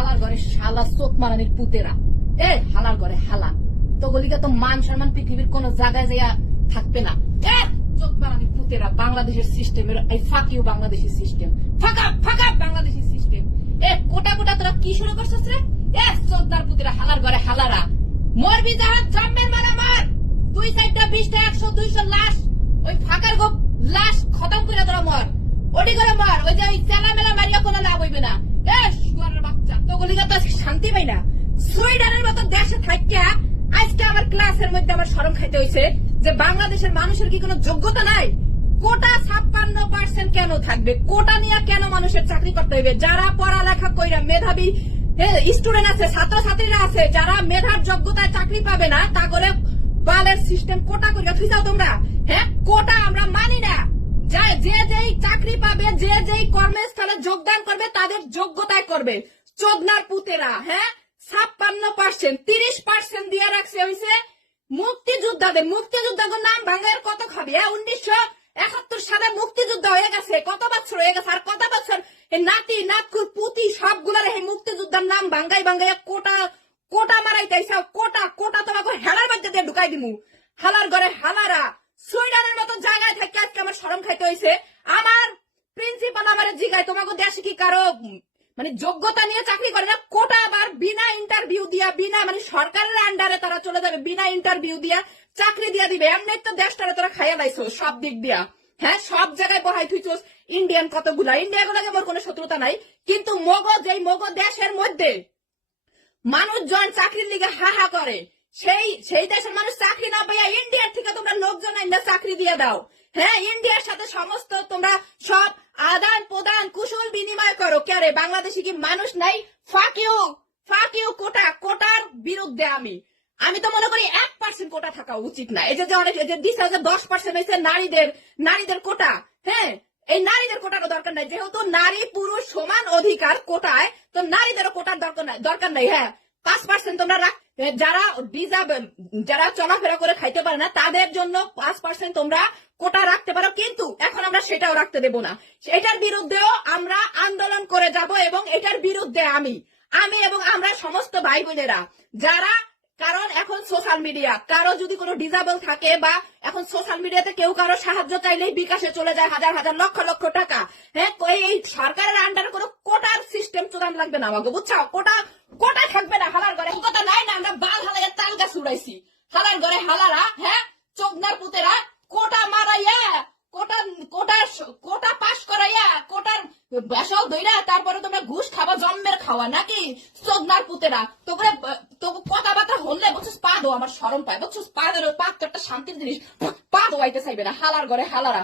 হালার ঘরে শালা চোখ মারানির পুতেরা, এ হালার ঘরে হালা তো গলিকা তো মান সম্মান পৃথিবীর কোন জায়গায় যাইয়া থাকবে না। চোখ মারানির পুতেরা, বাংলাদেশের সিস্টেমের এই ফাঁকিও বাংলাদেশের সিস্টেম, ফাঁকা ফাঁকা বাংলাদেশের সিস্টেম। কোটা কোটা তোরা কি শুরু করছিস রে? চোখদার পুতেরা, হালার ঘরে হালারা, মরবি জাহাজ জম্মের মারা মার, 2 সাইডটা 20টা 100 200 লাশ, ওই ফাঁকার গোপ লাশ খতম করে তোরা মর, ওটি করে মর, ওই যে চেলা মেলা মারিয়া কোনো লাভ হইবে না। শুয়ারের বাচ্চা তো গলিকা তো শান্তি পাই না। সুইডেনের মতো দেশে থাকিয়া আজকে আমার ক্লাসের মধ্যে আমার শরম খাইতে হয়েছে যে বাংলাদেশের মানুষের কি কোনো যোগ্যতা নাই? কোটা 56% কেন থাকবে? কোটা নিয়ে কেন মানুষের চাকরি করতে হইবে? যারা পড়ালেখা কইরা মেধাবী স্টুডেন্ট আছে, ছাত্রছাত্রীরা আছে, যারা মেধার যোগ্যতায় চাকরি পাবে না, তা করে বালের সিস্টেম কোটা করিয়া থুইছাও তোমরা। কোটা আমরা মানি না। যে যেই চাকরি পাবে, যে যেই কর্মস্থলে যোগদান করবে তাদের যোগ্যতায় করবে। চোদনার পুতেরা, 56% 30% দিয়ে রাখছে হইছে মুক্তিযোদ্ধাদের। মুক্তিযোদ্ধাদের নাম ভাঙার কত খাবি? 1971 সালে মুক্তিযুদ্ধ হয়ে গেছে, কত বছর হয়ে গেছে, আর কত বছর এই নাতি নাতকুর পুতি সবগুলার এই মুক্তিযোদ্ধার নাম ভাঙ্গাই ভাঙ্গাই কোটা কোটা মারাইতেছে। কোটা কোটা তোমাকে হেলার মধ্যে দিয়ে ঢুকাই দিমু। হালার ঘরে হালারা, সুইডেনের মতো জায়গায় থেকে আজকে আমার শরম খাইতে হয়েছে। আমার প্রিন্সিপাল আমার জিগায় তোমাকে দেশে কি কারো মানে যোগ্যতা নিয়ে চাকরি করে না? কোটা আবার বিনা ইন্টারভিউ দিয়া, বিনা মানে সরকারের আন্ডারে তারা চলে যাবে, বিনা ইন্টারভিউ দিয়া চাকরি দিয়া দিবে। এমনি তো দেশটারে তোরা খাইয়া লাইছো সব দিক দিয়া। সব জায়গায় বহাই থুইছোস ইন্ডিয়ান কতগুলা। ইন্ডিয়াগুলাকে মোর কোনো শত্রুতা নাই, কিন্তু যেই দেশের মধ্যে মানুষজন চাকরির লিগে হাহা করে, সেই দেশের মানুষ চাকরি না পাইয়া ইন্ডিয়ার থেকে তোমরা লোকজন আইনা চাকরি দিয়ে দাও। ইন্ডিয়ার সাথে সমস্ত তোমরা সব আদান প্রদান কুশল বিনিময় করো। কে বাংলাদেশি কি মানুষ নাই? ফাঁক ইউ কোটা। কোটার বিরুদ্ধে আমি তো মনে করি 1% কোটা থাকা উচিত না। এই যে অনেক দিচ্ছে যে 10% হয়েছে নারীদের কোটা। এই নারীদের কোটারও দরকার নাই, যেহেতু নারী পুরুষ সমান অধিকার কোটায়, তো নারীদেরও কোটার দরকার নাই। 5% তোমরা যারা চলাফেরা করে খাইতে পারে না তাদের জন্য 5% তোমরা কোটা রাখতে পারো, কিন্তু এখন আমরা সেটাও রাখতে দেব না। এটার বিরুদ্ধেও আমরা আন্দোলন করে যাব, এবং এটার বিরুদ্ধে আমি এবং আমরা সমস্ত ভাই বোনেরা যারা, কারণ এখন সোশ্যাল মিডিয়া, কারো যদি কোনো ডিজেবল থাকে বা এখন সোশ্যাল মিডিয়াতে কেউ কারো সাহায্য চাইলেই বিকাশে চলে যায় হাজার হাজার লক্ষ লক্ষ টাকা। এই সরকারের আন্ডারে কোনো কোটার সিস্টেম চোদান লাগবে না আমাকে, বুঝছো? কোটা থাকবে না। হালার ঘরে কথা নাই না, আমরা বাল হালাইয়া তাল গাছ উড়াইছি। হালার ঘরে হালারা, চোদনার পুতেরা, কোটা মারাইয়া কোটা পাস করাইয়া কোটার বেসাও দইরা তারপরে তোমরা ঘুষ খাবা জন্মের খাওয়া নাকি? চোদনার পুতেরা, তো কথাবার্তা হলে বুঝছিস পা দো, আমার শরম পায়, বুঝছিস? পা তো একটা শান্তির জিনিস, পা দোয়াইতে চাইবে না। হালার ঘরে হালারা,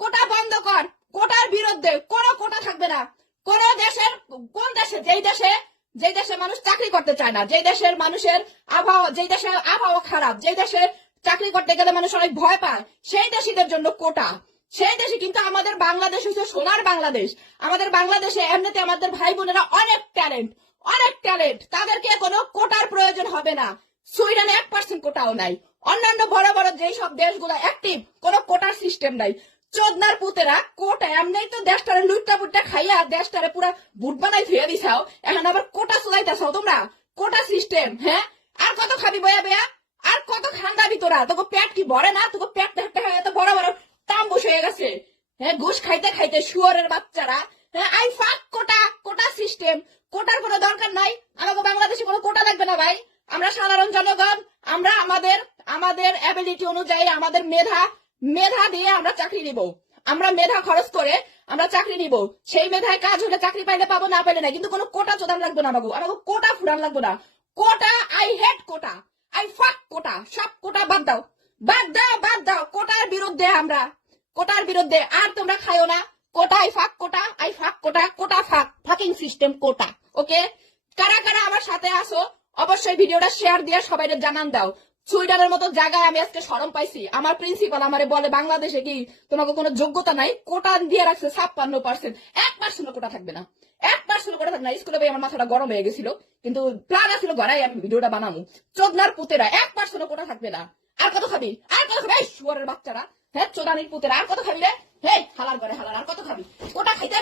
কোটা বন্ধ কর। কোটার বিরুদ্ধে কোনো কোটা থাকবে না। কোন দেশে যেই দেশে মানুষ চাকরি করতে চায় না, যেই দেশের মানুষের আবহাওয়া খারাপ, যেই দেশে চাকরি করতে গেলে মানুষ অনেক ভয় পায়, সেই দেশিদের জন্য কোটা। সেই দেশে কিন্তু আমাদের বাংলাদেশ হচ্ছে সোনার বাংলাদেশ। আমাদের বাংলাদেশে এমনিতে আমাদের ভাই বোনেরা অনেক ট্যালেন্ট, তাদেরকে কোনো কোটার প্রয়োজন হবে না। সুইডেনে 1% কোটাও নাই। অন্যান্য বড় বড় যেই সব দেশগুলো অ্যাক্টিভ, কোনো কোটার সিস্টেম নাই। চোদনার পুতেরা, কোটা এমনি তো দেশটারে লুটটা পুটটা খাইয়া দেশটারে পুরা বুট বানাই ধুয়ে দিছাও, এখন আবার কোটা চলাইতেছাও তোমরা। কোটা সিস্টেম, আর কত খাবি বয়া, আর কত খান্দাবি তোরা? তোকে পেট কি ভরে না? তোকে পেট এত বড় বড় তাম্বুস হয়ে গেছে। ঘুষ খাইতে খাইতে শুয়োরের বাচ্চারা। আই ফাক কোটা সিস্টেম। কোটার কোনো দরকার নাই। আমাকে বাংলাদেশে কোনো কোটা লাগবে না ভাই। আমরা সাধারণ জনগণ, আমরা আমাদের অ্যাবিলিটি অনুযায়ী আমাদের মেধা দিয়ে আমরা চাকরি নিব। আমরা মেধা খরচ করে আমরা চাকরি নিব। সেই মেধায় কাজ হলে চাকরি পাইলে পাবো, না পাইলে না। কিন্তু কোনো কোটা চোদান লাগবে না আমাকে কোটা ফুরান লাগবে না। কোটা, আই হেট কোটা, আই ফাক কোটা। সব কোটা বাদ দাও। কোটার বিরুদ্ধে আমরা, কোটার বিরুদ্ধে। আর তোমরা খাইও না কোটা। আই ফাক কোটা, কোটা ফাকিং সিস্টেম কোটা। ওকে, কারা কারা আমার সাথে আসো অবশ্যই ভিডিওটা শেয়ার দিয়ে সবাই জানান দাও। সুইডেনের মতো জায়গায় আমি আজকে শরম পাইছি। আমার প্রিন্সিপাল আমারে বলে বাংলাদেশে কি তোমাকে কোনো যোগ্যতা নাই? কোটা দিয়ে রাখছে 56%। 1% কোটা থাকবে না। 1% কোটা থাকবে না। স্কুলে ভাই আমার মাথাটা গরম হয়ে গেছিল, কিন্তু প্ল্যান আসছিল ঘরে আমি ভিডিওটা বানাবো। চোদনার পুতেরা, 1% কোটা থাকবে না। আর কত খাবি? শুয়ারের বাচ্চারা, চোদানির পুতেরা, আর কত খাবি রে? হালার ঘরে হালার, আর কত খাবি? কোটা খাইতে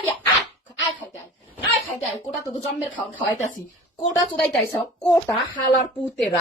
আয় খাইতে কোটা তো জন্মের খাওয়াইতাছি কোটা চুদাইতাইছ কোটা হালার পুতেরা